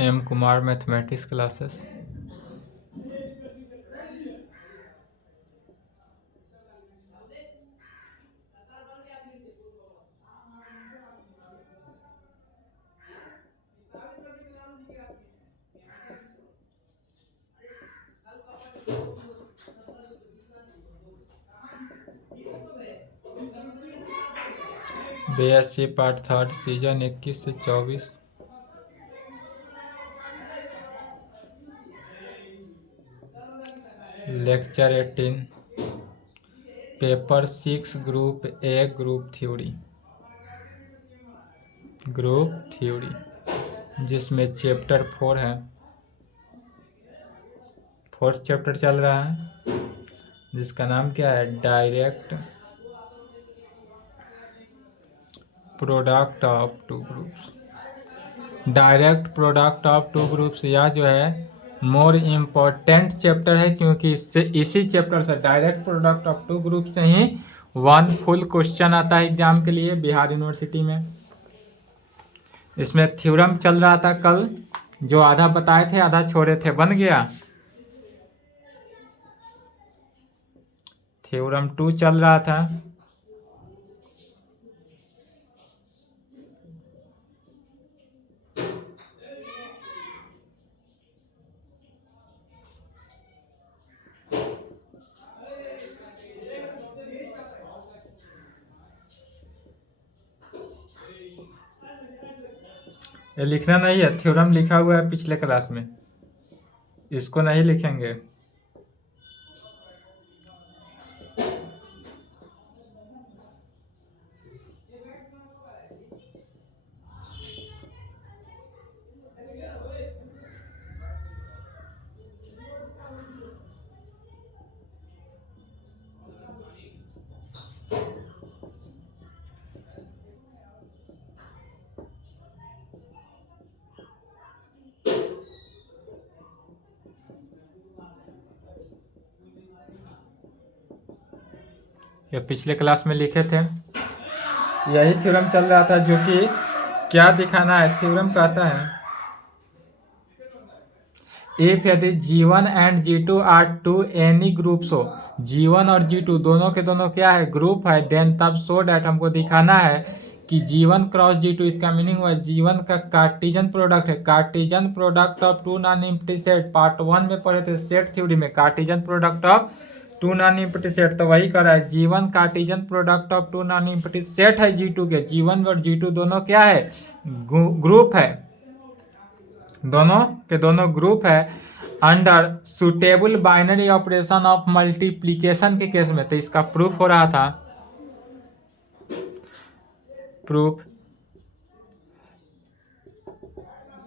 M Kumar mathematics classes. BSc part third session 21 से 24। Lecture 18 paper 6 group A group theory जिसमें chapter 4 है। 4th chapter चल रहा है जिसका नाम क्या है, direct product of two groups. Direct product of two groups यह जो है मोर इम्पोर्टेंट चैप्टर है, क्योंकि इससे इसी चैप्टर से direct product of two group से ही 1 फुल क्वेश्चन आता है एग्जाम के लिए बिहार यूनिवर्सिटी में। इसमें थ्योरम चल रहा था कल, जो आधा बताए थे आधा छोड़े थे, बन गया। थ्योरम 2 चल रहा था। ये लिखना नहीं है, थ्योरम लिखा हुआ है पिछले क्लास में, इसको नहीं लिखेंगे। ये पिछले क्लास में लिखे थे, यही थ्योरम चल रहा था, जो कि क्या दिखाना है। थ्योरम कहता है इफ यदि G1 and G2 are two any groups हो, G1 और G2 दोनों के दोनों क्या है, ग्रुप है, देन तब सो डैट हमको दिखाना है कि G1 क्रॉस G2, इसका मीनिंग हुआ G1 का कार्टेशियन प्रोडक्ट है। Cartesian product of two non empty set part 1 में पढ़े थे सेट थ्योरी में, Cartesian product of two non empty set, तो वही कर रहा है। G1 Cartesian product of two non empty set है G2 के। G1 और G2 दोनों क्या है, ग्रुप है, दोनों के दोनों ग्रुप है under suitable binary operation of multiplication के केस में। तो इसका प्रूफ हो रहा था, प्रूफ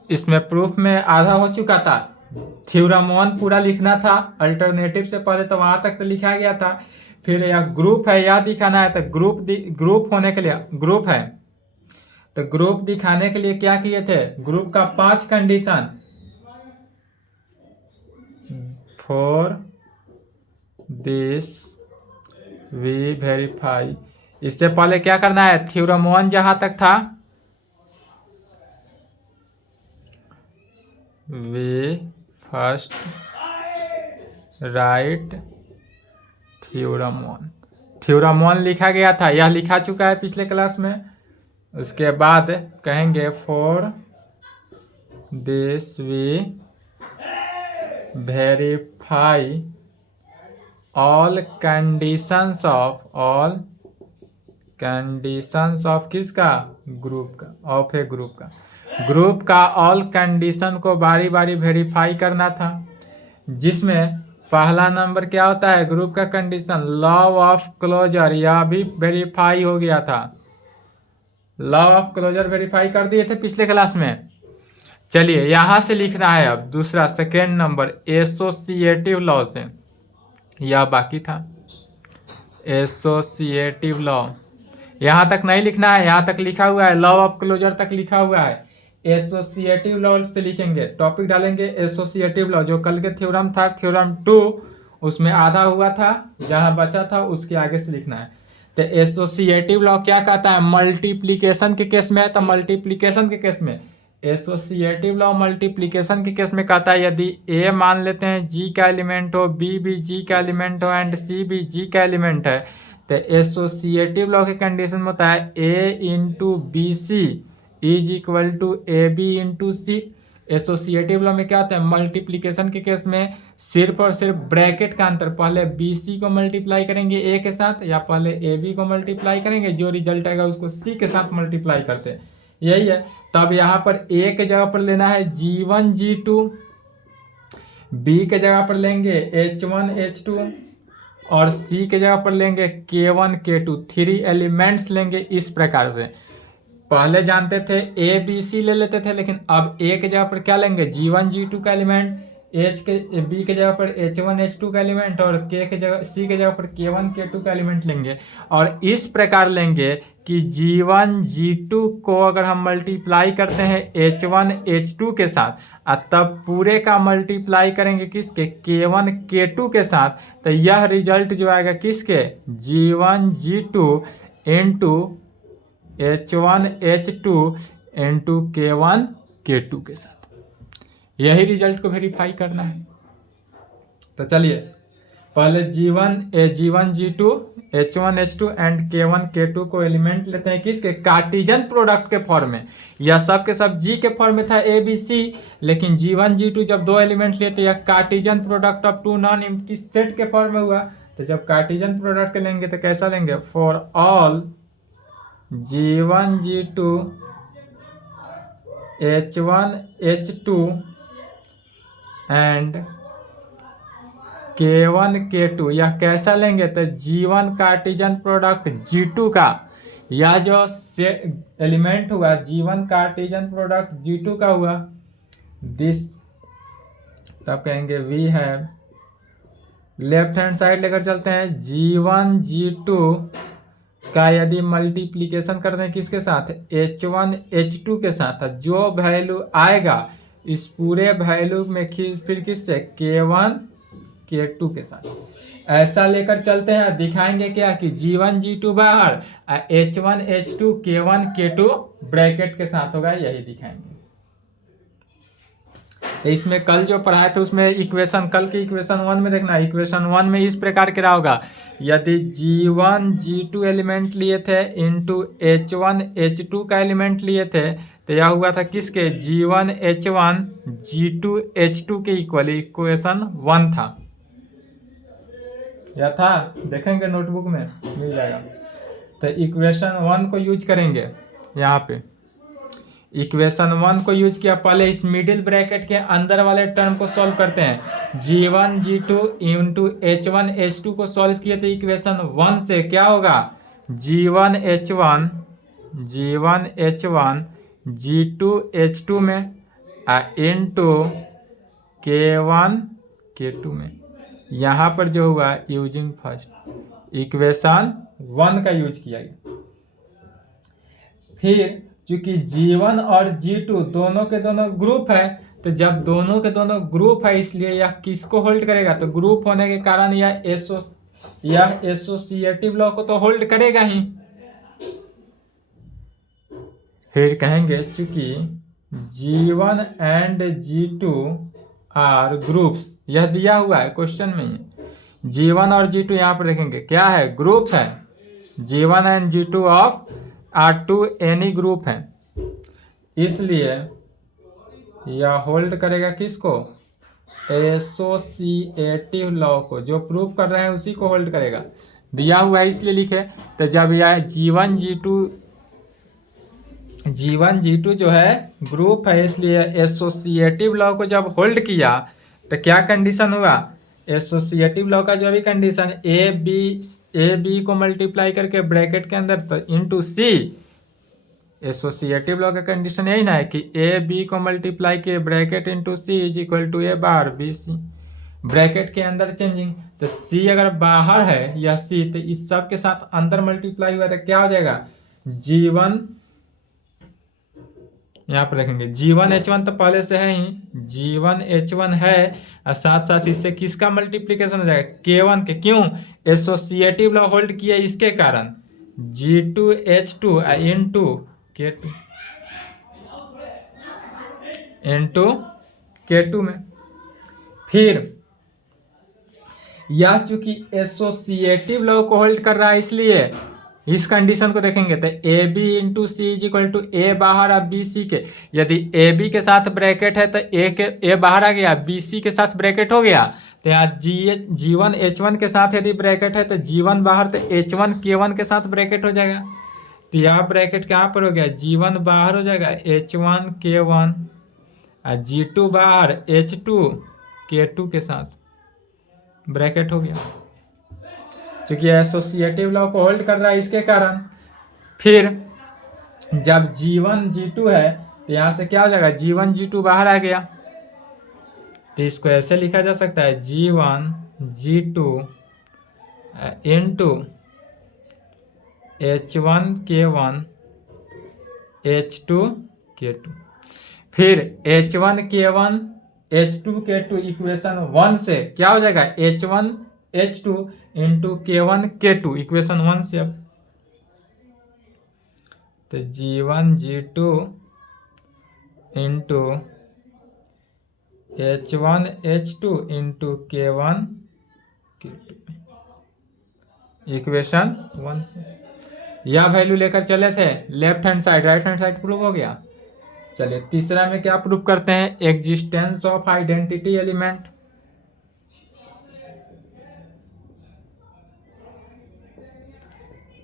इसमें प्रूफ में आधा हो चुका था। थ्योरम 1 पूरा लिखना था, अल्टरनेटिव से पहले तो वहां तक तो लिखा गया था। फिर यह ग्रुप है यह दिखाना है, तो ग्रुप होने के लिए ग्रुप है, तो ग्रुप दिखाने के लिए क्या किए थे, ग्रुप का 5 condition for this we verify. इससे पहले क्या करना है, थ्योरम 1 जहां तक था we first write theorem 1। Theorem 1 लिखा गया था, यह लिखा चुका है पिछले क्लास में। उसके बाद कहेंगे for this we verify all conditions of किसका, ग्रुप का, ऑफ ए ग्रुप का। ग्रुप का ऑल कंडीशन को बारी बारी वेरीफाई करना था, जिसमें पहला नंबर क्या होता है, ग्रुप का कंडीशन लॉ ऑफ क्लोजर, यह भी वेरीफाई हो गया था। लॉ ऑफ क्लोजर वेरीफाई कर दिए थे पिछले क्लास में। चलिए यहां से लिखना है अब दूसरा सेकेंड नंबर एसोसिएटिव लॉ से, यह बाकी था एसोसिएटिव लॉ। यहां तक नहीं लिखना है, यहां तक लिखा हुआ है, लॉ ऑफ क्लोजर तक लिखा हुआ है। एसोसिएटिव लॉ से लिखेंगे, टॉपिक डालेंगे एसोसिएटिव लॉ, जो कल के थ्योरम था थ्योरम 2, उसमें आधा हुआ था, जहां बचा था उसके आगे से लिखना है। तो एसोसिएटिव लॉ क्या कहता है, मल्टीप्लीकेशन के केस में है, तो मल्टीप्लीकेशन के केस में एसोसिएटिव लॉ मल्टीप्लिकेशन के केस में कहता है यदि ए मान लेते हैं जी का एलिमेंट हो, बी भी जी का एलिमेंट हो एंड सी भी जी का एलिमेंट है, तो एसोसिएटिव लॉ के कंडीशन में होता है A into B C is equal to A B into C. Associative law में क्या होता है, मल्टीप्लिकेशन के केस में सिर्फ और सिर्फ ब्रैकेट का अंतर, पहले बी सी को मल्टीप्लाई करेंगे ए के साथ या पहले ए बी को मल्टीप्लाई करेंगे, जो रिजल्ट आएगा उसको सी के साथ मल्टीप्लाई करते हैं, यही है। तब यहाँ पर ए के जगह पर लेना है G1 G2, बी के जगह पर लेंगे H1 H2 और सी के जगह पर लेंगे K1 K2, 3 एलिमेंट्स लेंगे। इस प्रकार से पहले जानते थे ए बी सी ले लेते थे, लेकिन अब ए के जगह पर क्या लेंगे, G1 G2 का एलिमेंट, बी के जगह पर H1 H2 का एलिमेंट और सी के जगह पर K1 K2 का एलिमेंट लेंगे। और इस प्रकार लेंगे कि G1 G2 को अगर हम मल्टीप्लाई करते हैं H1 H2 के साथ तब पूरे का मल्टीप्लाई करेंगे किसके, K1 K2 के साथ, तो यह रिजल्ट जो आएगा किसके, G1 G2 into H1 H2 into K1 K2 के साथ। यही रिजल्ट को वेरीफाई करना है। तो चलिए पहले G1 G2 H1 H2 and K1 K2 को एलिमेंट लेते हैं किसके, कार्टेशियन प्रोडक्ट के फॉर्म में। यह सब के सब G के फॉर्म में था A B C, लेकिन G1 G2 जब दो एलिमेंट लिए तो यह Cartesian product of two non empty set के फॉर्म में हुआ। तो जब कार्टेशियन प्रोडक्ट लेंगे तो कैसा लेंगे, for all G1 G2 H1 H2 and K1 K2, यह कैसा लेंगे, तो G1 कार्टेशियन प्रोडक्ट G2 का, यह जो एलिमेंट हुआ G1 कार्टेशियन प्रोडक्ट G2 का हुआ, दिस तब कहेंगे we have, left hand side लेकर चलते हैं, G1 G2 का यदि मल्टीप्लिकेशन करते हैं किसके साथ, H1 H2 के साथ, जो वैल्यू आएगा इस पूरे वैल्यू में फिर किससे, K1 K2 के साथ ऐसा लेकर चलते हैं। दिखाएंगे क्या कि G1 G2 बाहर, H1 H2 K1 K2 bracket के साथ होगा, यही दिखाएंगे। तो इसमें कल जो पढ़ाए थे उसमें इक्वेशन, कल के इक्वेशन 1 में देखना, इक्वेशन 1 में इस प्रकार के रहा होगा, यदि G1 G2 एलिमेंट लिए थे इंटू H1 H2 का एलिमेंट लिए थे, तो यह हुआ था किसके, G1 H1 G2 H2 के इक्वल, इक्वेशन 1 था, यह था, देखेंगे नोटबुक में मिल जाएगा। तो इक्वेशन 1 को यूज करेंगे, यहाँ पे इक्वेशन 1 को यूज किया, पहले इस मिडिल ब्रैकेट के अंदर वाले टर्म को सॉल्व करते हैं। G1 G2 into H1 H2 को सॉल्व किए तो इक्वेशन 1 से क्या होगा, G1 H1 G2 H2 में इंटू K1 K2 में, यहाँ पर जो हुआ यूजिंग फर्स्ट इक्वेशन 1 का यूज किया गया। फिर चूंकि G1 और G2 दोनों के दोनों ग्रुप है, तो जब दोनों के दोनों ग्रुप है इसलिए यह किसको होल्ड करेगा, तो ग्रुप होने के कारण यह एसोसिएटिव लॉ को तो होल्ड करेगा ही। फिर कहेंगे चूंकि G1 and G2 are groups, यह दिया हुआ है क्वेश्चन में, G1 और G2 यहाँ पर देखेंगे क्या है, ग्रुप है, G1 and G2 of are two any group है, इसलिए यह होल्ड करेगा किसको, एसोसिएटिव लॉ को, जो प्रूव कर रहे हैं उसी को होल्ड करेगा, दिया हुआ है इसलिए लिखे। तो जब यह G1 G2 जो है ग्रुप है, इसलिए एसोसिएटिव लॉ को जब होल्ड किया तो क्या कंडीशन हुआ, एसोसिएटिव लॉ का जो भी कंडीशन ए बी को मल्टीप्लाई करके ब्रैकेट के अंदर तो इंटू सी, एसोसिएटिव लॉ का कंडीशन यही ना है कि ए बी को मल्टीप्लाई किए bracket into C is equal to A bar B C, bracket के अंदर चेंजिंग, तो सी अगर बाहर है या सी, तो इस सब के साथ अंदर मल्टीप्लाई हुआ तो क्या हो जाएगा, G1, यहाँ पर लिखेंगे G1 H1 तो पहले से है ही, G1 H1 है और साथ साथ इससे किसका मल्टीप्लिकेशन हो जाएगा, K1 के, क्यों, एसोसिएटिव लॉ होल्ड किया इसके कारण, G2 H2 into K2, into K2 में। फिर यह चूंकि एसोसिएटिव लॉ को होल्ड कर रहा है, इसलिए इस कंडीशन को देखेंगे तो A B into C is equal to A बाहर अब बी सी के। यदि ए बी के साथ ब्रैकेट है तो ए बाहर आ गया, बी सी के साथ ब्रैकेट हो गया, तो यहाँ G1 H1 के साथ यदि ब्रैकेट है तो G1 बाहर, तो H1 K1 के साथ ब्रैकेट हो जाएगा। तो यह ब्रैकेट कहाँ पर हो गया, G1 बाहर हो जाएगा H1 K1, और G2 बाहर H2 K2 के साथ ब्रैकेट हो गया, क्योंकि एसोसिएटिव लॉ को होल्ड कर रहा है इसके कारण। फिर जब G1 G2 है तो यहाँ से क्या हो जाएगा, G1 G2 बाहर आ गया, तो इसको ऐसे लिखा जा सकता है G1 G2 into H1 K1 H2 K2। फिर H1 K1 H2 K2 equation 1 से क्या हो जाएगा, H1 H2 into K1 K2 equation 1 से। अब तो G1 G2 into H1 H2 into K1 K2 equation 1 से यह वैल्यू लेकर चले थे left hand side, right hand side prove हो गया। चलिए तीसरा में क्या प्रूव करते हैं, existence of identity element.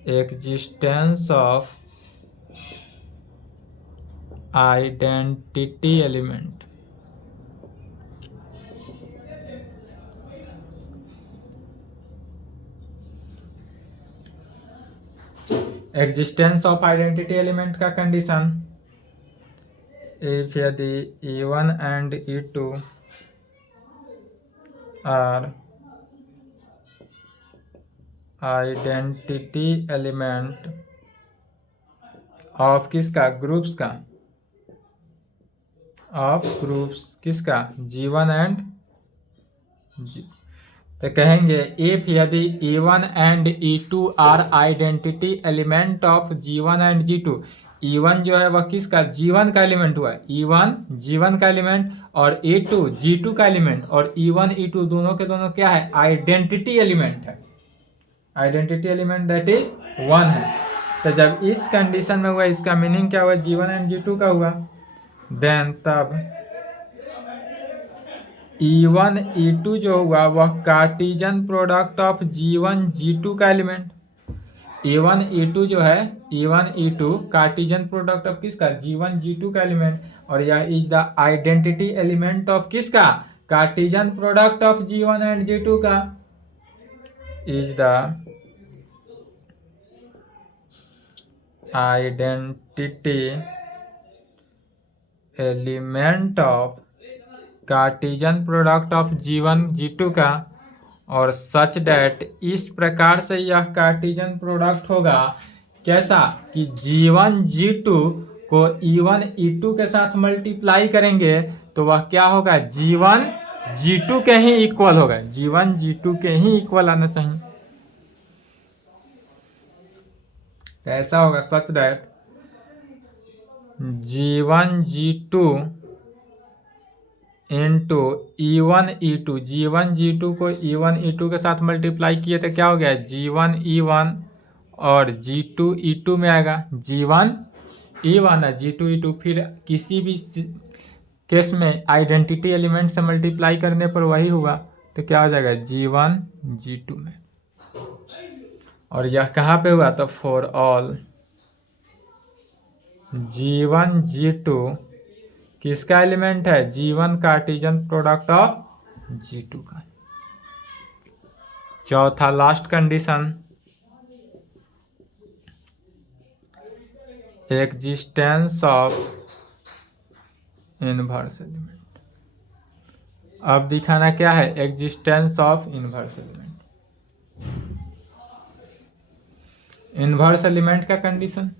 Existence of identity element. Existence of identity element का कंडीशन, इफ यदि E1 and E2 are identity element of किसका, ग्रुप्स का, ऑफ ग्रुप्स किसका, G1 एंड G। तो कहेंगे इफ यदि E1 and E2 are identity element of G1 and G2, E1 जो है वह किसका, G1 का एलिमेंट हुआ, E1 G1 का एलिमेंट, और E2 G2 का एलिमेंट, और E1 E2 दोनों के दोनों क्या है, आइडेंटिटी एलिमेंट है, आइडेंटिटी एलिमेंट दैट इज 1 है। तो जब इस कंडीशन में हुआ, इसका मीनिंग क्या हुआ, G1 एंड G2 का हुआ, देन तब E1 E2 जो हुआ वह Cartesian product of G1 G2 का एलिमेंट। E1 E2 जो है, E1 E2 Cartesian product of किसका, G1 G2 का एलिमेंट, और यह is the identity element of किसका, Cartesian product of G1 and G2 का, is the identity element of Cartesian product of G1 G2 का, और सच डेट इस प्रकार से यह कार्टिजन प्रोडक्ट होगा कैसा, कि G1 G2 को E1 E2 के साथ मल्टीप्लाई करेंगे तो वह क्या होगा, G1 G2 के ही इक्वल होगा, G1 G2 के ही इक्वल आना चाहिए। तो ऐसा होगा सच date G1 G2 into E1 E2, G1 G2 को E1 E2 के साथ मल्टीप्लाई किए तो क्या हो गया, G1 E1, और G2 E2 में आएगा G1 E1 है, G2 E2। फिर किसी भी केस में आइडेंटिटी एलिमेंट से मल्टीप्लाई करने पर वही हुआ, तो क्या हो जाएगा, G1 G2 में। और यह कहाँ पे हुआ, तो फॉर ऑल G1 G2 किसका एलिमेंट है, G1 Cartesian product of G2 का। चौथा last condition, existence of inverse element. अब दिखाना क्या है, existence of inverse element. Inverse element का कंडीशन,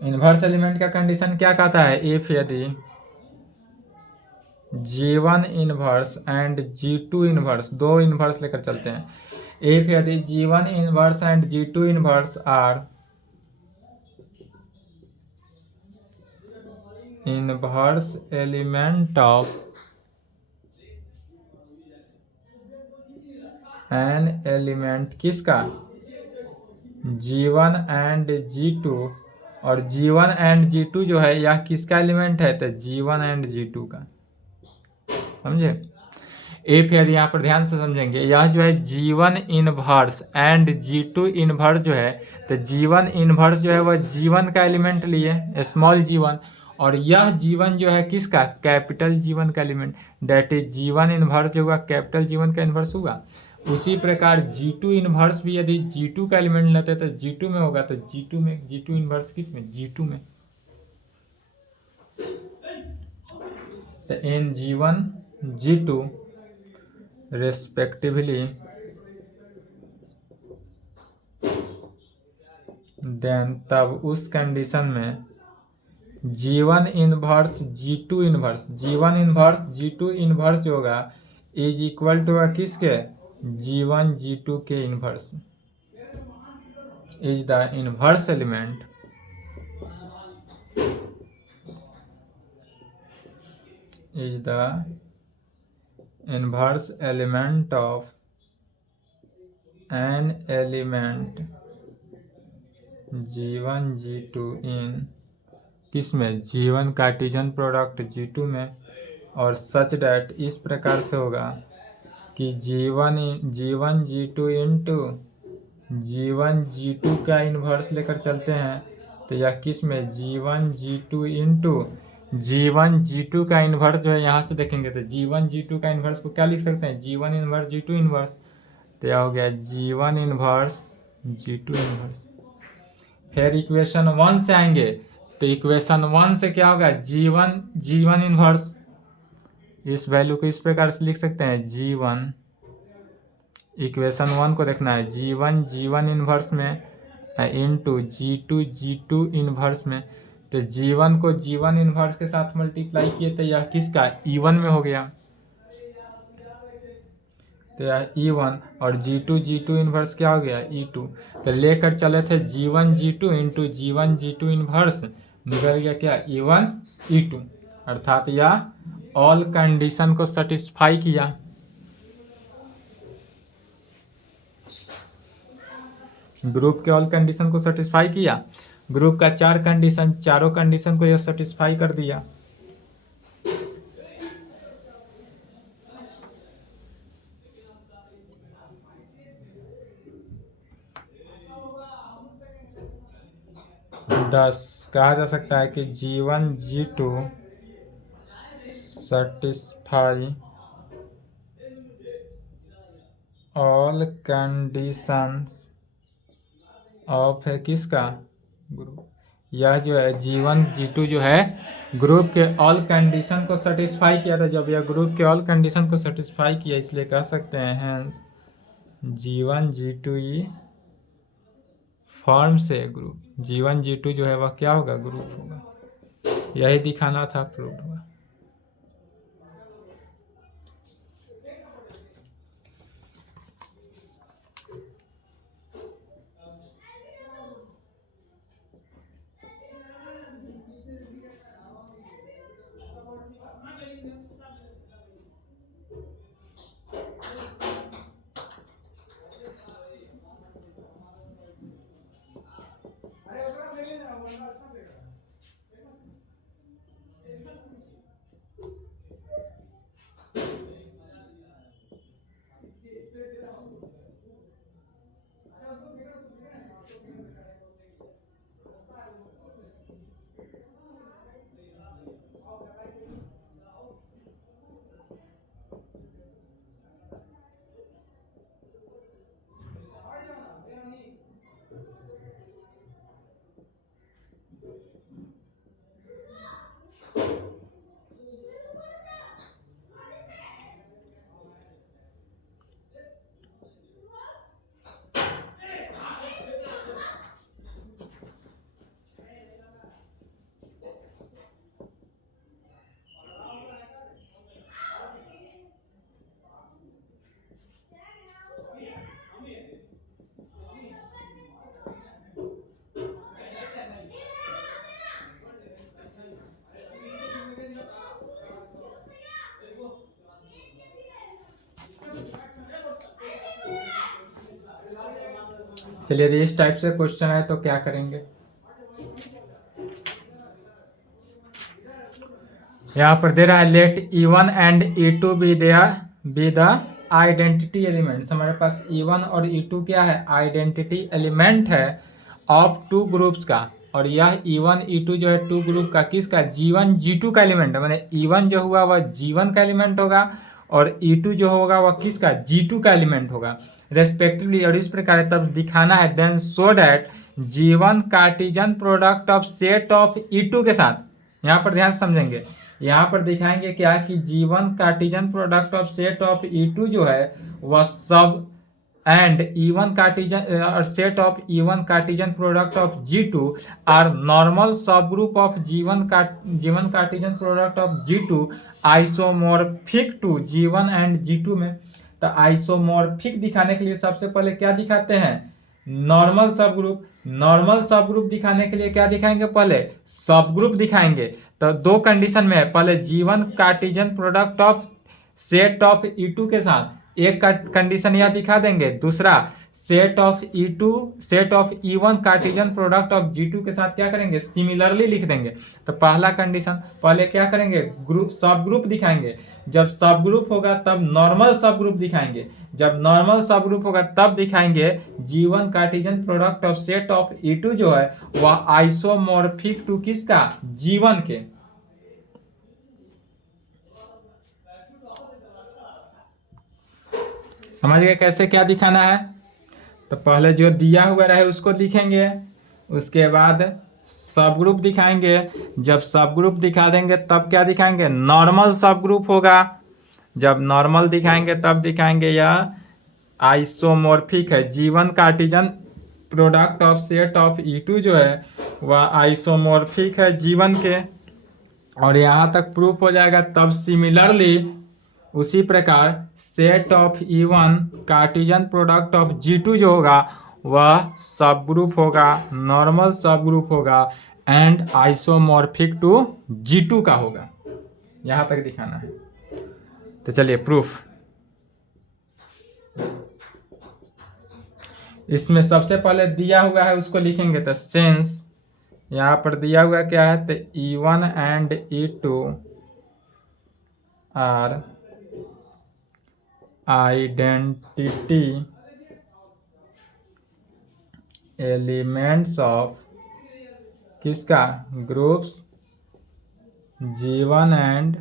इनवर्स एलिमेंट का कंडीशन क्या कहता है, इफ यदि G1 inverse and G2 inverse, दो इनवर्स लेकर चलते हैं, if यदि G1 inverse and G2 inverse are inverse element of an element किसका G1 एंड G2 और G1 एंड G2 जो है यह किसका एलिमेंट है तो G1 एंड G2 का समझे। इफ यदि यहाँ पर ध्यान से समझेंगे यह जो है G1 inverse and G2 inverse जो है तो G1 इनवर्स जो है वह G1 का एलिमेंट लिए स्मॉल G1 और यह G1 जो है किसका कैपिटल G1 का element that is G1 inverse जो होगा कैपिटल G1 का इनवर्स होगा। उसी प्रकार G2 इनवर्स भी यदि G2 का एलिमेंट लेते हैं तो G2 में होगा तो G2 में G2 इनवर्स किस में G2 में तो इन G1 G2 respectively देन तब उस कंडीशन में G1 inverse G2 inverse G1 inverse G2 inverse जो होगा इज इक्वल टू किसके G1 G2 के inverse is the inverse element is the inverse element of an element G1 G2 in किसमें G1 Cartesian product G2 में और such that इस प्रकार से होगा कि G1 G2 into G1 G2 का इन्वर्स लेकर चलते हैं तो यह किस में G1 G2 into G1 G2 का इन्वर्स जो है यहाँ से देखेंगे तो G1 G2 का इन्वर्स को क्या लिख सकते हैं G1 इन्वर्स G2 इन्वर्स तो यह हो गया G1 इन्वर्स G2 इन्वर्स। फिर इक्वेशन 1 से आएंगे तो इक्वेशन 1 से क्या होगा G1 इन्वर्स इस वैल्यू को इस प्रकार से लिख सकते हैं G1 इक्वेशन 1 को देखना है G1 इन्वर्स में इंटू G2 इन्वर्स में तो G1 को G1 इन्वर्स के साथ मल्टीप्लाई किए तो यह किसका E1 में हो गया तो यह E1 और G2 इन्वर्स क्या हो गया E2 तो लेकर चले थे G1 G2 into G1 G2 inverse निकल गया क्या E1 E2 अर्थात यह ऑल कंडीशन को सेटिस्फाई किया। ग्रुप के ऑल कंडीशन को सेटिस्फाई किया ग्रुप का चारों कंडीशन को यह सेटिस्फाई कर दिया। दस कहा जा सकता है कि G1 G2 satisfy all conditions of है किसका ग्रुप यह जो है G1 G2 जो है ग्रुप के ऑल कंडीशन को सेटिस्फाई किया था जब यह ग्रुप के ऑल कंडीशन को सेटिस्फाई किया इसलिए कह सकते हैं हैंस G1 G2 ई फॉर्म से ग्रुप G1 G2 जो है वह क्या होगा ग्रुप होगा यही दिखाना था प्रूफ हुआ। चलिए यदि इस टाइप से क्वेश्चन है तो क्या करेंगे, यहाँ पर दे रहा है let E1 and E2 be the identity elements. हमारे पास E1 और E2 क्या है, आइडेंटिटी एलिमेंट है ऑफ टू ग्रुप्स का, और यह E1 E2 जो है टू ग्रुप का किसका, G1 G2 का एलिमेंट है। मैंने E1 जो हुआ वह G1 का एलिमेंट होगा और E2 जो होगा वह किसका, G2 का एलिमेंट होगा रेस्पेक्टिवली। और इस प्रकार तब दिखाना है then so that G1 Cartesian product of set of E2 के साथ। यहाँ पर ध्यान समझेंगे, यहाँ पर दिखाएंगे क्या कि G1 Cartesian product of set of E2 जो है वह सब एंड E1 कार्टिजन और set of E1 Cartesian product of G2 are normal subgroup of G1 Cartesian product of G2 isomorphic to G1 and G2 में। तो isomorphic दिखाने के लिए सबसे पहले क्या दिखाते हैं, नॉर्मल सब ग्रुप। नॉर्मल सब ग्रुप दिखाने के लिए क्या दिखाएंगे, पहले सब ग्रुप दिखाएंगे। तो दो कंडीशन में है, पहले G1 Cartesian product of set of E2 के साथ एक कंडीशन यह दिखा देंगे, दूसरा set of E1 Cartesian product of G2 के साथ क्या करेंगे, सिमिलरली लिख देंगे। तो पहला कंडीशन पहले क्या करेंगे, ग्रुप सब ग्रुप दिखाएंगे। जब सब ग्रुप होगा तब नॉर्मल सब ग्रुप दिखाएंगे, जब नॉर्मल सब ग्रुप होगा तब दिखाएंगे G1 Cartesian product of set of E2 जो है वह आइसोमॉर्फिक टू किसका, G1 के। समझ गए कैसे क्या दिखाना है। तो पहले जो दिया हुआ रहे उसको लिखेंगे, उसके बाद सब ग्रुप दिखाएंगे। जब सब ग्रुप दिखा देंगे तब क्या दिखाएंगे, नॉर्मल सब ग्रुप होगा। जब नॉर्मल दिखाएंगे तब दिखाएंगे यह आइसोमॉर्फिक है, G1 Cartesian product of set of E2 जो है वह आइसोमॉर्फिक है G1 के। और यहाँ तक प्रूफ हो जाएगा तब सिमिलरली उसी प्रकार set of E1 Cartesian product of G2 जो होगा वह सब ग्रुप होगा, नॉर्मल सब ग्रुप होगा एंड आइसोमॉर्फिक टू G2 का होगा। यहां तक दिखाना है। तो चलिए प्रूफ, इसमें सबसे पहले दिया हुआ है उसको लिखेंगे। तो सेंस यहां पर दिया हुआ क्या है, तो E1 and E2 are identity elements of किसका, groups G1 and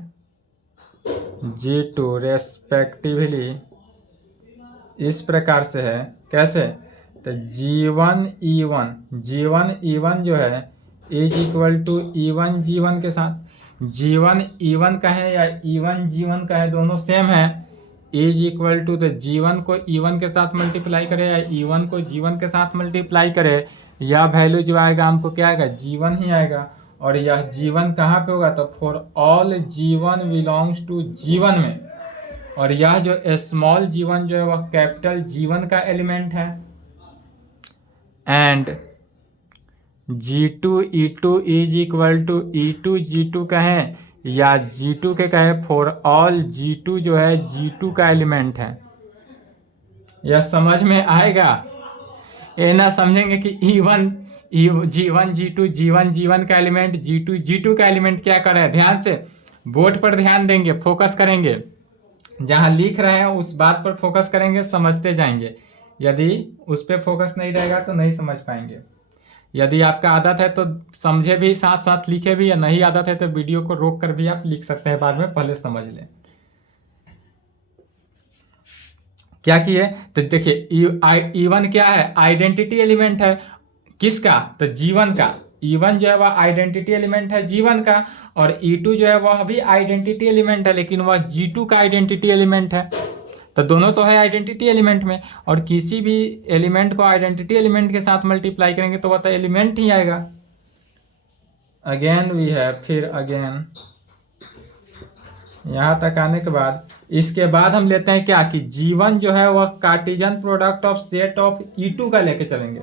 G2 respectively. इस प्रकार से है, कैसे, तो G1 E1 जो है is equal to E1 G1 के साथ। G1 E1 का है या E1 G1 का है, दोनों सेम है। इज इक्वल टू, तो G1 को E1 के साथ मल्टीप्लाई करे या E1 को G1 के साथ मल्टीप्लाई करे, यह वैल्यू जो आएगा हमको क्या आएगा, G1 ही आएगा। और यह G1 कहाँ पे होगा, तो for all G1 belongs to G1 में। और यह जो स्मॉल G1 जो है वह कैपिटल G1 का एलिमेंट है। And G2 E2 is equal to E2 G2 कहें या G2 के कहे, फॉर ऑल G2 जो है G2 का एलिमेंट है। यह समझ में आएगा, ये ना समझेंगे कि G1 G1 का एलिमेंट G2 का एलिमेंट क्या कर रहा है। ध्यान से बोर्ड पर ध्यान देंगे, फोकस करेंगे, जहां लिख रहे हैं उस बात पर फोकस करेंगे, समझते जाएंगे। यदि उस पर फोकस नहीं रहेगा तो नहीं समझ पाएंगे। यदि आपका आदत है तो समझे भी साथ साथ लिखे भी, या नहीं आदत है तो वीडियो को रोक कर भी आप लिख सकते हैं, बाद में पहले समझ लें। क्या किए, तो देखिए E1 क्या है, आइडेंटिटी एलिमेंट है किसका, तो G1 का। E1 जो है वह आइडेंटिटी एलिमेंट है G1 का, और E2 जो है वह भी आइडेंटिटी एलिमेंट है, लेकिन वह G2 का आइडेंटिटी एलिमेंट है। तो दोनों तो है आइडेंटिटी एलिमेंट में, और किसी भी एलिमेंट को आइडेंटिटी एलिमेंट के साथ मल्टीप्लाई करेंगे तो वह तो एलिमेंट ही आएगा। अगेन वी हैव, फिर अगेन यहाँ तक आने के बाद इसके बाद हम लेते हैं क्या कि G1 जो है वह Cartesian product of set of E2 का लेके चलेंगे।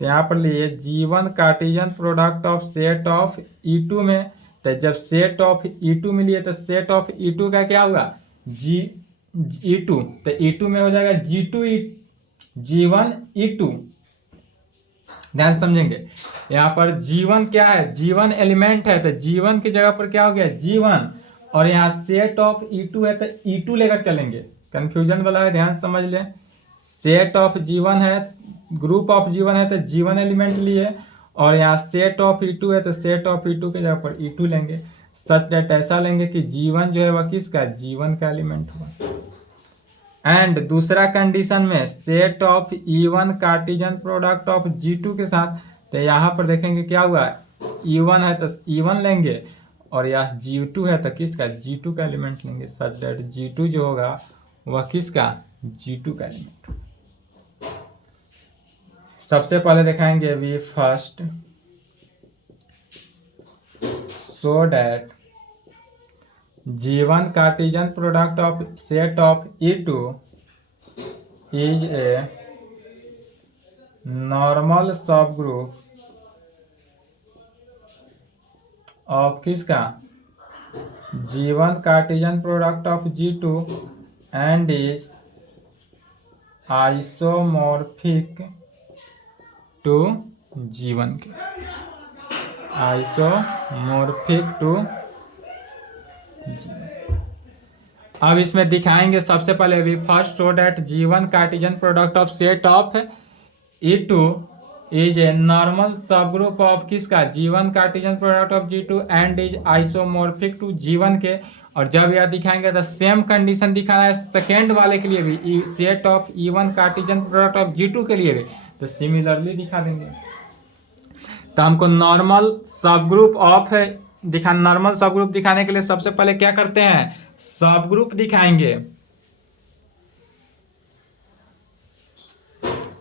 तो यहाँ पर लिए G1 Cartesian product of set of E2 में। तो जब सेट ऑफ E2 में लिए तो सेट ऑफ E2 का क्या हुआ, E2, तो E2 में हो जाएगा G1 E2 ध्यान समझेंगे। यहाँ पर जीवन क्या है, जीवन एलिमेंट है, तो जीवन की जगह पर क्या हो गया जीवन, और यहाँ सेट ऑफ E2 है तो E2 लेकर चलेंगे, कंफ्यूजन वाला है, ध्यान समझ लें। सेट ऑफ जीवन है, ग्रुप ऑफ जीवन है तो जीवन एलिमेंट लिए, और यहाँ सेट ऑफ E2 है तो सेट ऑफ E2 के जगह पर E2 लेंगे। सच डेट ऐसा लेंगे कि जीवन जो है वह किसका, जीवन का एलिमेंट हुआ। एंड दूसरा कंडीशन में set of E1 Cartesian product of G2 के साथ, तो यहाँ पर देखेंगे क्या हुआ, E1 है तो E1 लेंगे, और यह G2 है तो किसका, G2 का एलिमेंट लेंगे, सच डेट G2 जो होगा वह किसका, G2 का एलिमेंट। सबसे पहले दिखाएंगे we first so that G1 Cartesian product of set of E2 is a normal subgroup of किसका, G1 Cartesian product of G2 and is isomorphic to G1 के, isomorphic to G1। अब इसमें दिखाएंगे सबसे पहले भी first show that G1 Cartesian product of set of E2 is a normal subgroup of किसका, G1 Cartesian product of G2 and is isomorphic to G1 के। और जब यह दिखाएंगे तो सेम कंडीशन दिखाना है सेकेंड वाले के लिए भी, set of E1 Cartesian product of G2 के लिए भी, तो सिमिलरली दिखा देंगे। तो हमको normal subgroup of normal सब ग्रुप दिखाने के लिए सबसे पहले क्या करते हैं, सब ग्रुप दिखाएंगे।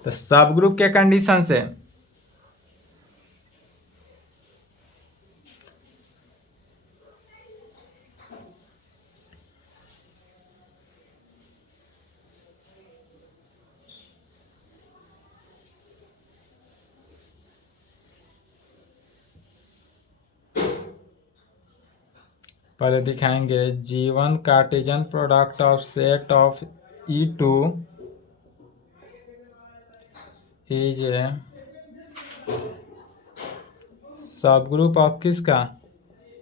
तो सब ग्रुप के कंडीशन से पहले दिखाएंगे G1 Cartesian product of set of E2 is A subgroup of किसका,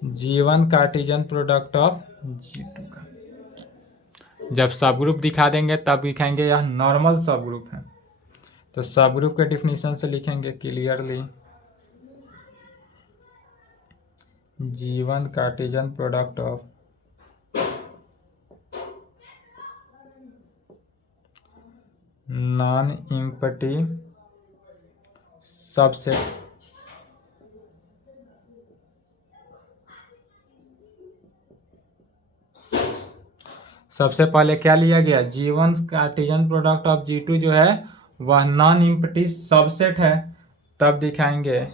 G1 Cartesian product of G2 का। जब सब ग्रुप दिखा देंगे तब दिखाएंगे यह नॉर्मल सब ग्रुप है। तो सब ग्रुप के डिफिनीशन से लिखेंगे clearly, G1 Cartesian product of non empty subset सबसे पहले क्या लिया गया, G1 Cartesian product of G2 जो है वह नॉन एम्प्टी सबसेट है। तब दिखाएंगे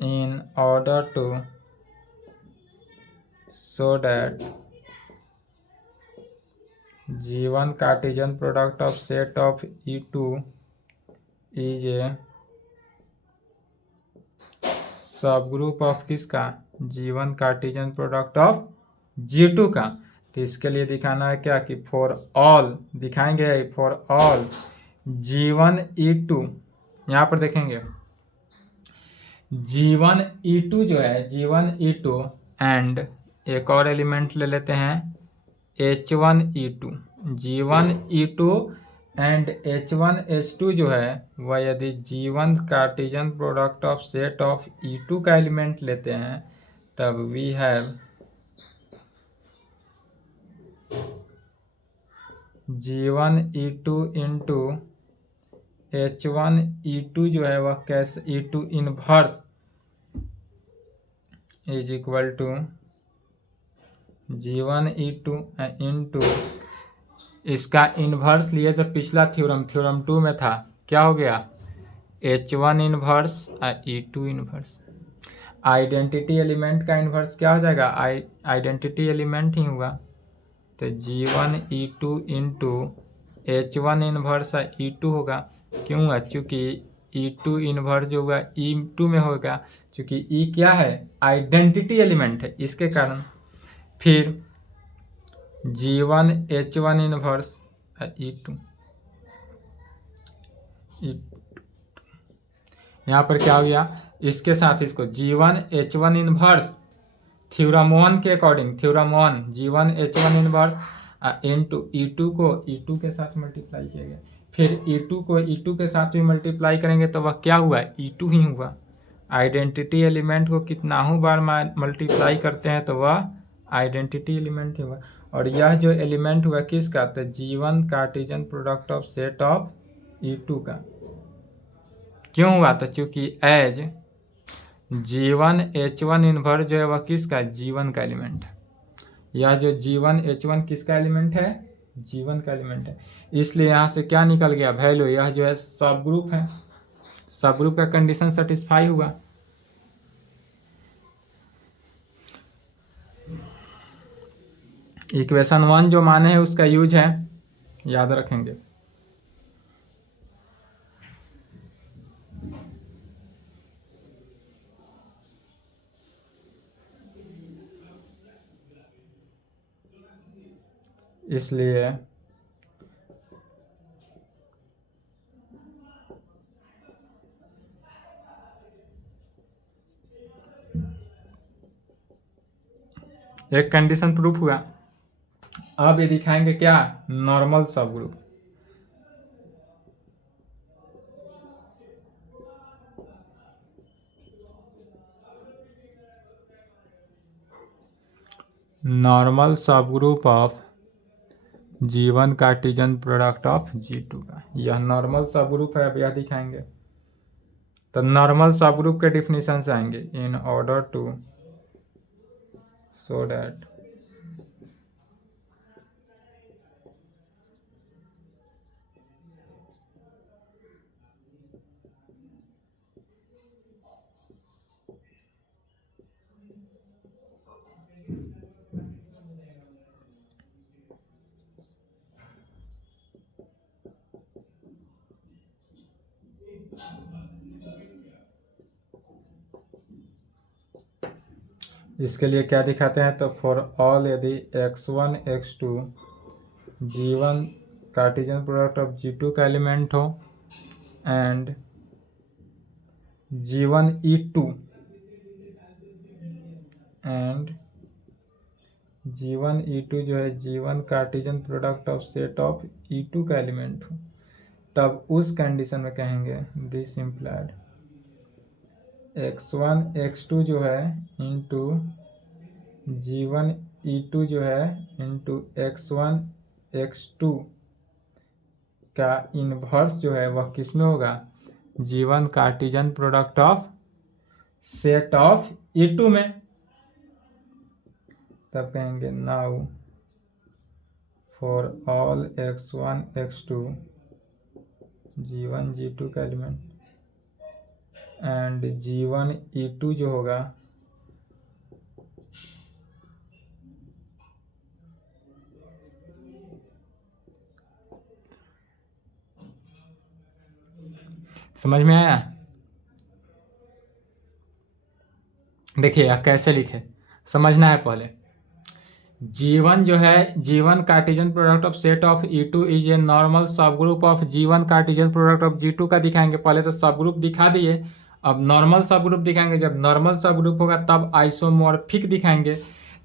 in order to show that G1 Cartesian product of set of E2 is a subgroup of किसका, G1 Cartesian product of G2 का। तो इसके लिए दिखाना है क्या कि फॉर ऑल दिखाएंगे, फॉर ऑल G1 E2, यहाँ पर देखेंगे G1 E2 जो है G1 E2 एंड एक और एलिमेंट ले लेते हैं H1 E2, G1 E2 and H1 H2 जो है वह यदि G1 Cartesian product of set of E2 का एलिमेंट लेते हैं तब we have G1 E2 into H1 E2 जो है वह कैसे, E2 inverse is equal to G1 E2 into, इसका इनवर्स लिए तो पिछला थ्योरम 2 में था, क्या हो गया H1 inverse E2 inverse. Identity element का इनवर्स क्या हो जाएगा, आइडेंटिटी एलिमेंट ही हुआ। तो G1 E2 into H1 inverse E2 होगा, क्यों हुआ, चूँकि E2 इनवर्स जो हुआ E2 में होगा, चूँकि E क्या है, आइडेंटिटी एलिमेंट है, इसके कारण। फिर G1 H1 इनवर्स E2 यहाँ पर क्या हो गया, इसके साथ इसको G1 H1 inverse theorem one के according, theorem one G1 H1 inverse into E2 को E2 के साथ मल्टीप्लाई किया गया, फिर E2 को E2 के साथ भी मल्टीप्लाई करेंगे तो वह क्या हुआ, E2 ही हुआ। आइडेंटिटी एलिमेंट को कितना बार मल्टीप्लाई करते हैं तो वह आइडेंटिटी एलिमेंट हुआ। और यह जो एलिमेंट हुआ किसका, तो G1 Cartesian product of set of E2 का। क्यों हुआ, तो चूंकि एज G1 H1 इनवर्स जो है वह किसका, G1 का एलिमेंट है। यह जो G1 H1 किसका एलिमेंट है, G1 का एलिमेंट है। इसलिए यहाँ से क्या निकल गया वैल्यू, यह जो है सब ग्रुप है, सब ग्रुप का कंडीशन सेटिस्फाई हुआ। इक्वेशन 1 जो माने है उसका यूज है, याद रखेंगे। इसलिए एक कंडीशन प्रूफ हुआ। अब ये दिखाएंगे क्या, नॉर्मल सब group. Normal subgroup of G1 Cartesian product of G2 का, यह नॉर्मल सब ग्रुप है। अब यह दिखाएंगे। तो नॉर्मल सब ग्रुप के डिफिनीशन से आएंगे, in order to so that इसके लिए क्या दिखाते हैं, तो फॉर ऑल यदि x1 x2 G1 Cartesian product of G2 का एलिमेंट हो and G1 E2 and G1 E2 जो है G1 Cartesian product of set of E2 का एलिमेंट हो, तब उस कंडीशन में कहेंगे दिस इम्प्लाइड x1 x2 जो है इंटू G1 E2 जो है इंटू x1 x2 का इन्वर्स जो है वह किस में होगा, G1 Cartesian product of set of E2 में। तब कहेंगे now for all x1 x2 G1 G2 का एलिमेंट एंड G1 E2 जो होगा समझ में आया। देखिए यह कैसे लिखे, समझना है पहले। G1 जो है G1 Cartesian product of set of E2 is a normal subgroup of G1 Cartesian product of G2 का दिखाएंगे। पहले तो सब ग्रुप दिखा दिए, अब नॉर्मल सब ग्रुप दिखाएंगे। जब नॉर्मल सब ग्रुप होगा तब आइसोमॉर्फिक दिखाएंगे।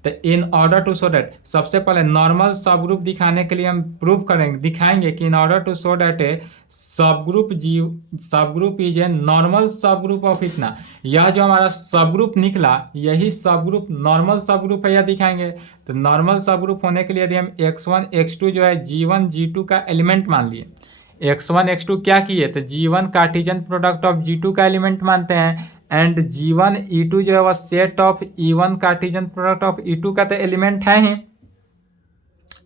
तो in order to show that, सबसे पहले नॉर्मल सब ग्रुप दिखाने के लिए हम प्रूव करेंगे, दिखाएंगे कि in order to show that a subgroup is a normal subgroup of इतना, यह जो हमारा सब ग्रुप निकला यही सब ग्रुप नॉर्मल सब ग्रुप है, यह दिखाएंगे। तो नॉर्मल सब ग्रुप होने के लिए यदि हम x1 x2 जो है G1 G2 का एलिमेंट मान लिए, x1 x2 क्या किए, तो G1 Cartesian product of G2 का एलिमेंट मानते हैं एंड G1 E2 जो है वह set of E1 Cartesian product of E2 का तो एलिमेंट है ही।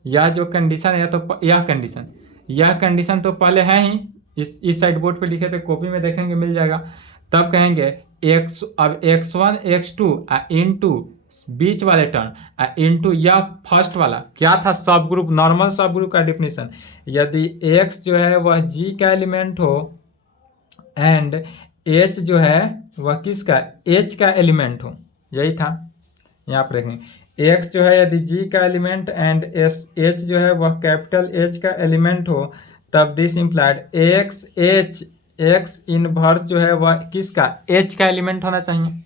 यह जो कंडीशन है तो यह कंडीशन तो पहले है ही, इस साइड बोर्ड पे लिखे थे, कॉपी में देखेंगे मिल जाएगा। तब कहेंगे अब x1 x2 इनटू बीच वाले टर्म इनटू यह फर्स्ट वाला क्या था, सब ग्रुप, नॉर्मल सब ग्रुप का डिफिनीशन, यदि x जो है वह G का एलिमेंट हो एंड H जो है वह किसका, H का एलिमेंट हो, यही था। यहाँ पर देखेंगे x जो है यदि G का एलिमेंट एंड H जो है वह कैपिटल H का एलिमेंट हो, तब this implied x H x inverse जो है वह किसका, एच का एलिमेंट होना चाहिए।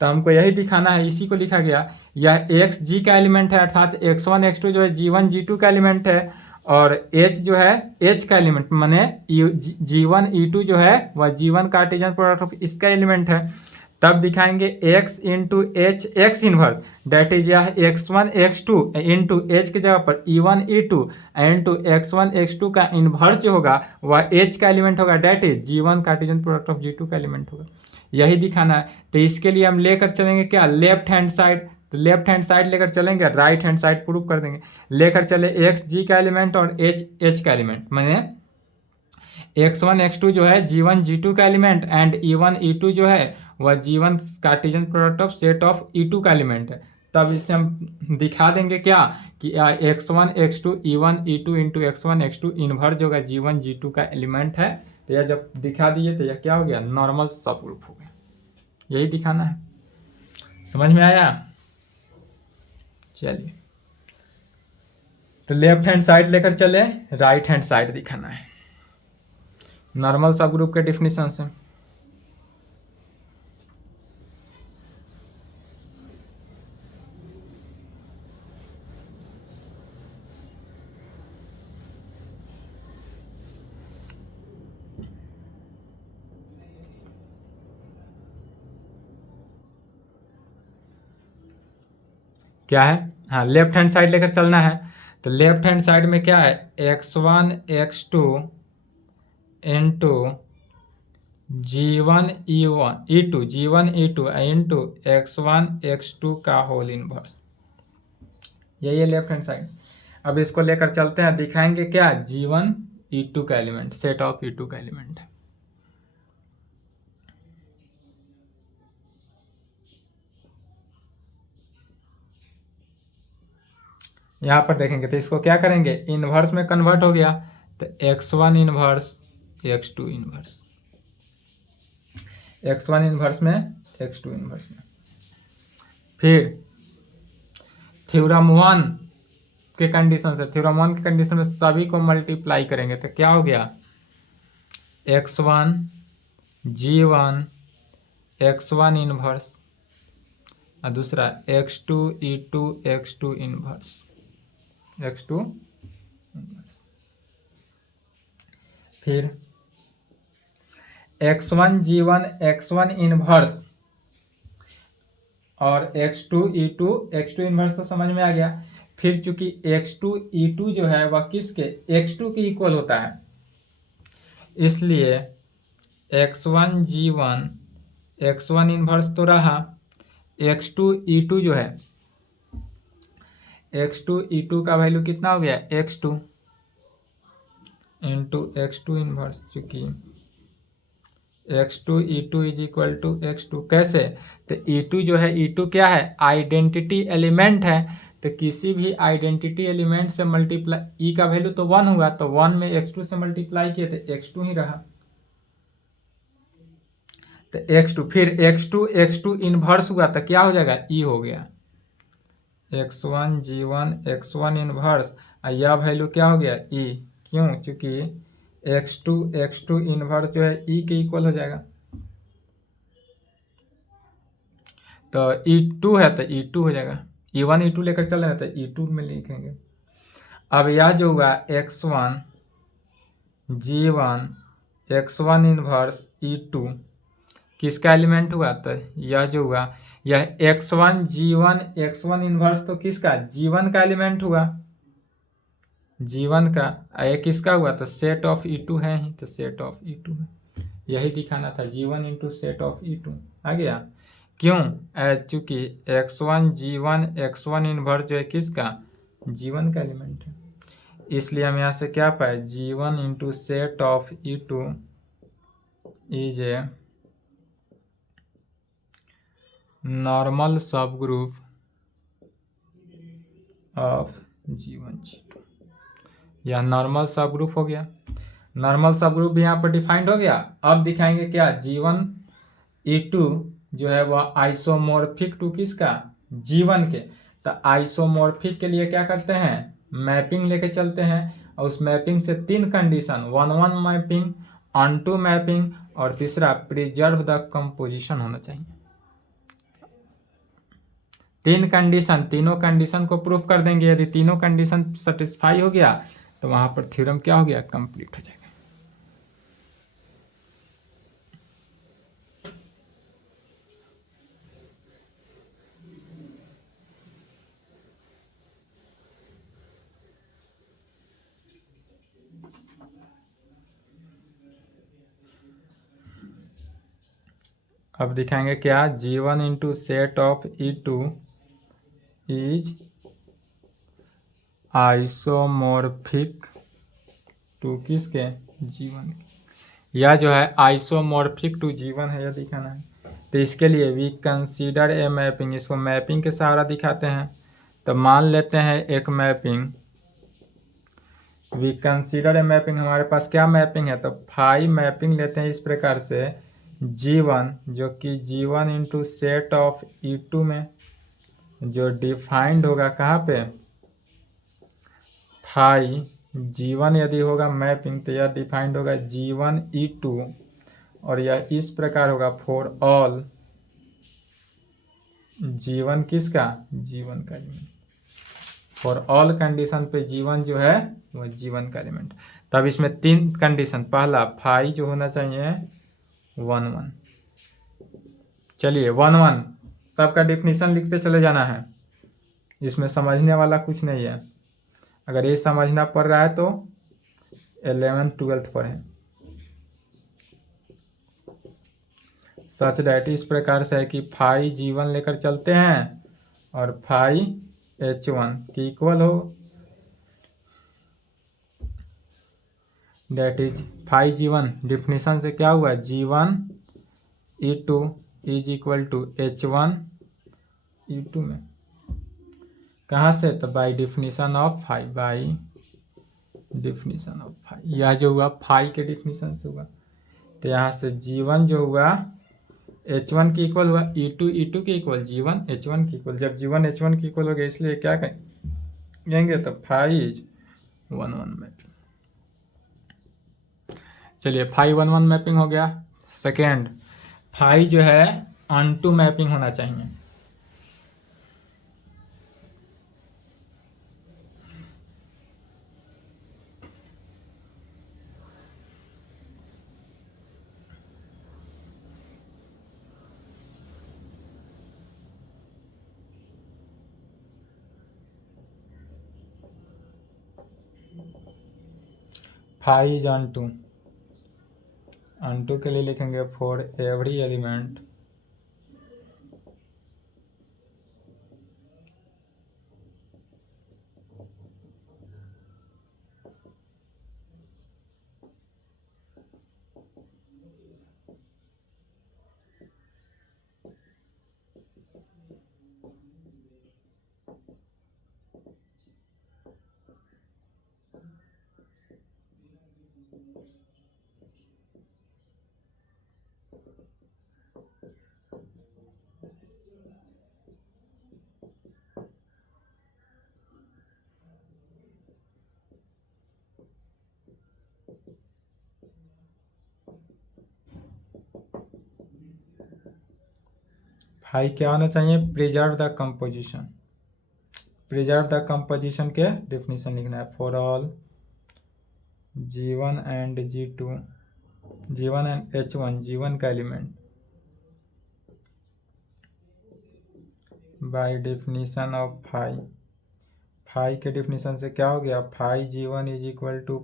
तो हमको यही दिखाना है, इसी को लिखा गया। यह एक्स जी का एलिमेंट है, अर्थात x1 x2 जो है G1 G2 का एलिमेंट है, और एच जो है एच का एलिमेंट माने G1 E2 जो है वह G1 कार्टेशियन प्रोडक्ट ऑफ इसका एलिमेंट है। तब दिखाएंगे x into H X inverse, that is यह x1 x2 इंटू एच की जगह पर E1 E2 into x1 x2 का इनवर्स जो होगा वह एच का एलिमेंट होगा, that is G1 Cartesian product of G2 का एलिमेंट होगा। यही दिखाना है। तो इसके लिए हम लेकर चलेंगे क्या, लेफ्ट हैंड साइड। तो लेफ्ट हैंड साइड लेकर चलेंगे, राइट हैंड साइड प्रूव कर देंगे। लेकर चले एक्स जी का एलिमेंट और एच एच का एलिमेंट, माने x1 x2 जो है G1 G2 का एलिमेंट एंड E1 E2 जो है वह G1 Cartesian product of set of E2 का एलिमेंट है। तब इसे हम दिखा देंगे क्या कि x1 x2 E1 E2 into x1 x2 inverse जो होगा G1 G2 का एलिमेंट है। तो यह जब दिखा दिए तो यह क्या हो गया, नॉर्मल सब ग्रुप हो गया। यही दिखाना है, समझ में आया। चलिए, तो लेफ्ट हैंड साइड लेकर चले, राइट हैंड साइड दिखाना है नॉर्मल सब ग्रुप के डिफिनीशन से। क्या है, हाँ लेफ्ट हैंड साइड लेकर चलना है। तो लेफ्ट हैंड साइड में क्या है, x1 x2 into G1 E2 G1 E2 into x1 x2 का होल इनवर्स, यही है लेफ्ट हैंड साइड। अब इसको लेकर चलते हैं, दिखाएंगे क्या, G1 E2 का एलिमेंट, सेट ऑफ E2 का एलिमेंट है। यहाँ पर देखेंगे तो इसको क्या करेंगे, इनवर्स में कन्वर्ट हो गया। तो x1 inverse x2 inverse, x1 inverse में x2 इनवर्स में। फिर थ्योरम 1 के कंडीशन से, थ्योरम 1 के कंडीशन में सभी को मल्टीप्लाई करेंगे तो क्या हो गया, x1 G1 x1 इनवर्स और दूसरा x2 E2 x2 inverse, x2 inverse. फिर x1 G1 x1 इनवर्स और x2 E2 x2 इनवर्स तो समझ में आ गया। फिर चूंकि x2 E2 जो है वह किसके, x2 के इक्वल होता है, इसलिए x1 G1 x1 इनवर्स तो रहा, x2 E2 जो है, x2 E2 का वैल्यू कितना हो गया, x2 इंटू x2 इनवर्स, चूंकि x2 E2 is equal to x2। कैसे, तो E2 जो है, E2 क्या है, आइडेंटिटी एलिमेंट है। तो किसी भी आइडेंटिटी एलिमेंट से मल्टीप्लाई, E का वैल्यू तो 1 हुआ, तो 1 में x2 से मल्टीप्लाई किए तो x2 ही रहा। तो x2, फिर x2 इनवर्स हुआ तो क्या हो जाएगा, E हो गया, x1 G1 x1 इनवर्स, और यह वैल्यू क्या हो गया, E। क्यों, चूंकि x2 इनवर्स जो है E के इक्वल हो जाएगा। तो E2 है तो E2 हो जाएगा, E1 E2 लेकर चल रहे हैं तो E2 में लिखेंगे। अब यह जो हुआ x1 G1 x1 inverse E2 किसका एलिमेंट हुआ, तो यह जो हुआ, यह x1 G1 x1 इनवर्स तो किसका, G1 का एलिमेंट हुआ, G1 का। ये किसका हुआ, तो सेट ऑफ E2 है ही, तो सेट ऑफ E2 है। यही दिखाना था, G1 into set of E2 आ गया। क्यों, चूंकि x1 G1 x1 इनवर्स जो है किसका, G1 का एलिमेंट है, इसलिए हम यहाँ से क्या पाए, G1 into set of E2 is a normal subgroup of G1 G2। यह नॉर्मल सब ग्रुप हो गया। नॉर्मल सब ग्रुप भी यहाँ पर डिफाइंड हो गया। अब दिखाएंगे क्या, G1 E2 जो है वह आइसोमॉर्फिक टू किसका, G1 के। तो आइसोमॉर्फिक के लिए क्या करते हैं, मैपिंग लेके चलते हैं, और उस मैपिंग से 3 कंडीशन, 1 1 मैपिंग ऑनटू मैपिंग, और तीसरा प्रिजर्व द कंपोजिशन होना चाहिए। तीन कंडीशन, तीनों कंडीशन को प्रूफ कर देंगे। यदि तीनों कंडीशन सेटिस्फाई हो गया तो वहां पर थ्योरम क्या हो गया, कंप्लीट हो जाएगा। अब दिखाएंगे क्या, G1 into set of E2 is isomorphic to किसके, G1। यह जो है आइसोमॉर्फिक टू G1 है, यह दिखाना है। तो इसके लिए वी कंसीडर ए मैपिंग, इसको मैपिंग के सहारा दिखाते हैं। तो मान लेते हैं एक mapping, we consider a mapping, हमारे पास क्या मैपिंग है, तो फाई मैपिंग लेते हैं इस प्रकार से, G1 जो कि G1 into set of E2 में जो डिफाइंड होगा कहाँ पे, फाई G1 यदि होगा मैपिंग तो यह डिफाइंड होगा G1 E2, और यह इस प्रकार होगा फॉर ऑल G1 किसका, G1 का एलिमेंट। फॉर ऑल कंडीशन पे G1 जो है वो G1 का एलिमेंट। तब इसमें तीन कंडीशन, पहला फाई जो होना चाहिए 1 1। चलिए 1 1 सबका डिफिनीशन लिखते चले जाना है, इसमें समझने वाला कुछ नहीं है। अगर ये समझना पड़ रहा है तो 11th 12th पढ़ें। सच दैट इस प्रकार से है कि फाई G1 लेकर चलते हैं और फाई H1 की इक्वल हो, date is phi G1 definition से क्या हुआ, G1 E2 is equal to H1 E2 में, कहाँ से, तो by definition of phi, by definition of phi, यह जो हुआ फाई के डिफिनीशन से हुआ। तो यहाँ से G1 जो हुआ H1 की इक्वल हुआ, E2 के इक्वल, G1 H1 की इक्वल। जब G1 H1 की इक्वल हो गया इसलिए क्या कहेंगे, तो फाई इज 1 1 मैपिंग। चलिए फाई 1 1 मैपिंग हो गया। सेकेंड, फाई जो है ऑनटू मैपिंग होना चाहिए। फाई इज ऑनटू, ऑनटू के लिए लिखेंगे फॉर एवरी एलिमेंट फाई क्या होना चाहिए, preserve the composition. Preserve the composition के डिफिनीशन लिखना है, for all G1 and G2, G1 and H1 G1 का element by definition of phi. Phi के डिफिनीशन से क्या हो गया, phi G1 is equal to,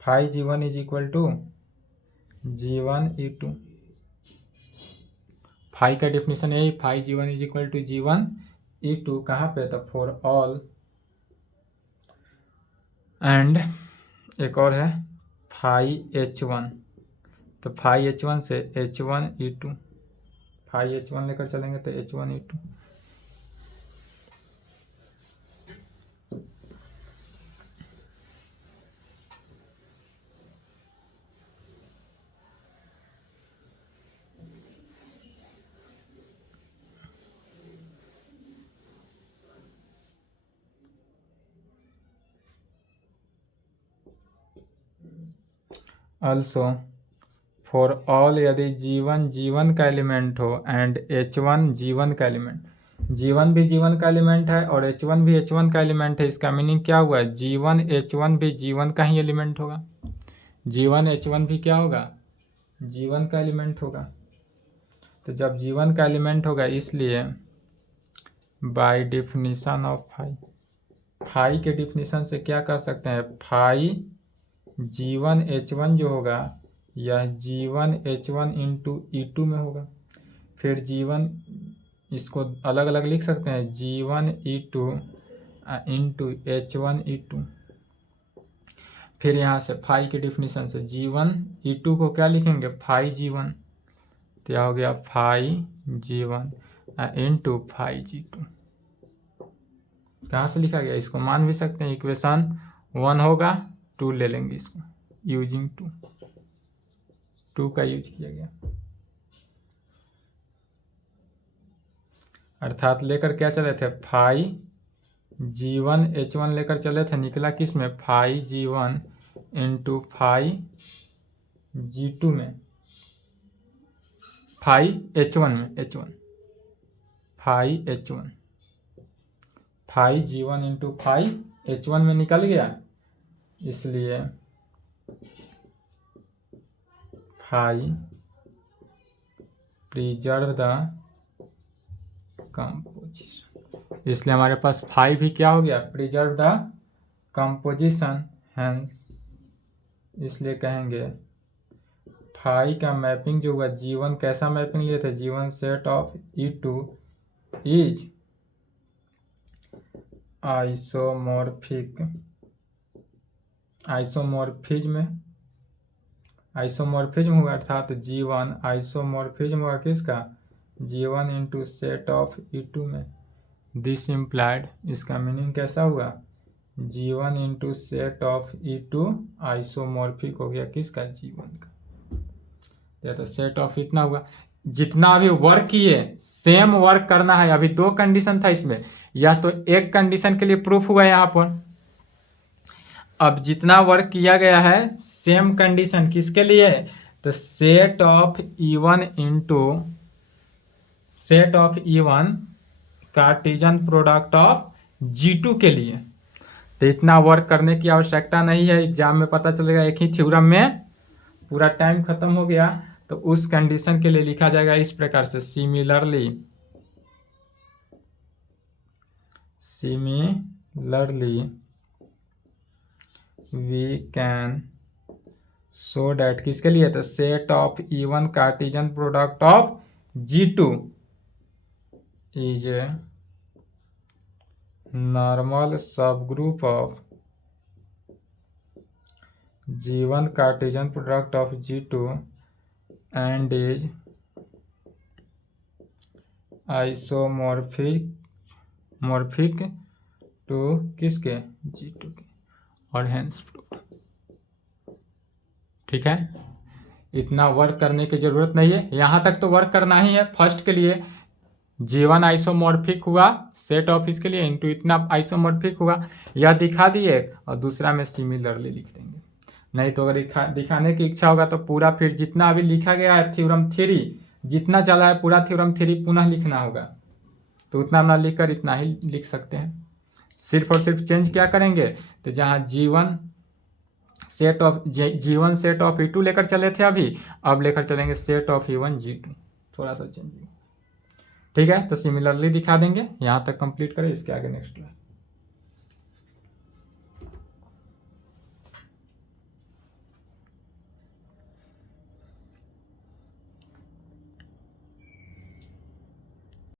phi G1 is equal to G1 E2। फाई का डिफिनीशन यही, phi G1 is equal to G1 E2, कहाँ पे, तो फॉर ऑल, एंड एक और है फाई H1, तो फाई H1 से H1 E2, फाई H1 लेकर चलेंगे तो H1 E2। Also for all यदि जीवन का एलिमेंट हो एंड H1 जीवन का एलिमेंट, जीवन भी जीवन का एलिमेंट है और H1 भी H1 का एलिमेंट है। इसका मीनिंग क्या हुआ? जीवन H1 भी जीवन का ही एलिमेंट होगा। जीवन H1 भी क्या होगा? जीवन का एलिमेंट होगा। तो जब जीवन का एलिमेंट होगा, इसलिए बाय डिफिनीशन ऑफ फाई के डिफिनीशन से क्या कह सकते हैं? फाई जीवन H1 जो होगा यह जीवन H1 इंटू E2 में होगा। फिर जीवन, इसको अलग अलग लिख सकते हैं, G1 E2 into H1 E2। फिर यहाँ से फाई की डिफिनीशन से G1 E2 को क्या लिखेंगे? Phi G1। तो यह हो गया phi G1 into phi G2। कहाँ से लिखा गया? इसको मान भी सकते हैं, इक्वेशन 1 होगा, 2 ले लेंगे इसको, यूजिंग 2 का यूज किया गया। अर्थात लेकर क्या चले थे? फाई G1 H1 लेकर चले थे, निकला किस में? Phi G1 into phi G2 में, फाई H1 में, phi H1, phi G1 into phi H1 में निकल गया। इसलिए फाई प्रिजर्व द कंपोजिशन, इसलिए हमारे पास फाई भी क्या हो गया? Preserve the composition. हेंस इसलिए कहेंगे फाई का मैपिंग जो हुआ, G1 कैसा मैपिंग लिए थे? G1 set of E2 is isomorphism हुआ, अर्थात G1 आइसोमॉर्फिज्म हुआ किसका? G1 into set of E2 में। दिस इम्प्लाइड, इसका मीनिंग कैसा हुआ? G1 into set of E2 isomorphic हो गया किसका? G1 का। या तो सेट ऑफ इतना हुआ, जितना अभी वर्क किए सेम वर्क करना है। अभी 2 कंडीशन था इसमें, या तो एक कंडीशन के लिए प्रूफ हुआ है यहाँ पर। अब जितना वर्क किया गया है सेम कंडीशन किसके लिए? तो set of E1 into set of E1 Cartesian product of G2 के लिए। तो इतना वर्क करने की आवश्यकता नहीं है, एग्जाम में पता चलेगा एक ही थ्योरम में पूरा टाइम खत्म हो गया। तो उस कंडीशन के लिए लिखा जाएगा इस प्रकार से, similarly we can show that, किसके लिए? तो set of E1 Cartesian product of G2 is a normal subgroup of G1 Cartesian product of G2 and is isomorphic to किसके? G2 के, और हेंस प्रूव्ड। ठीक है, इतना वर्क करने की जरूरत नहीं है, यहाँ तक तो वर्क करना ही है। फर्स्ट के लिए G1 आइसोमॉर्फिक हुआ सेट ऑफ इसके लिए, इंटू इतना आइसोमॉर्फिक हुआ, यह दिखा दिए, और दूसरा में सिमिलरली लिख देंगे। नहीं तो अगर दिखाने की इच्छा होगा तो पूरा फिर जितना अभी लिखा गया है थ्योरम 3 जितना चला है पूरा थ्योरम 3 पुनः लिखना होगा। तो उतना ना लिखकर इतना ही लिख सकते हैं। सिर्फ और सिर्फ चेंज क्या करेंगे? तो जहाँ G1 सेट ऑफ E2 लेकर चले थे अभी, अब लेकर चलेंगे सेट ऑफ E1 G2, थोड़ा सा चेंज। ठीक है, तो सिमिलरली दिखा देंगे। यहाँ तक कंप्लीट करें, इसके आगे नेक्स्ट क्लास।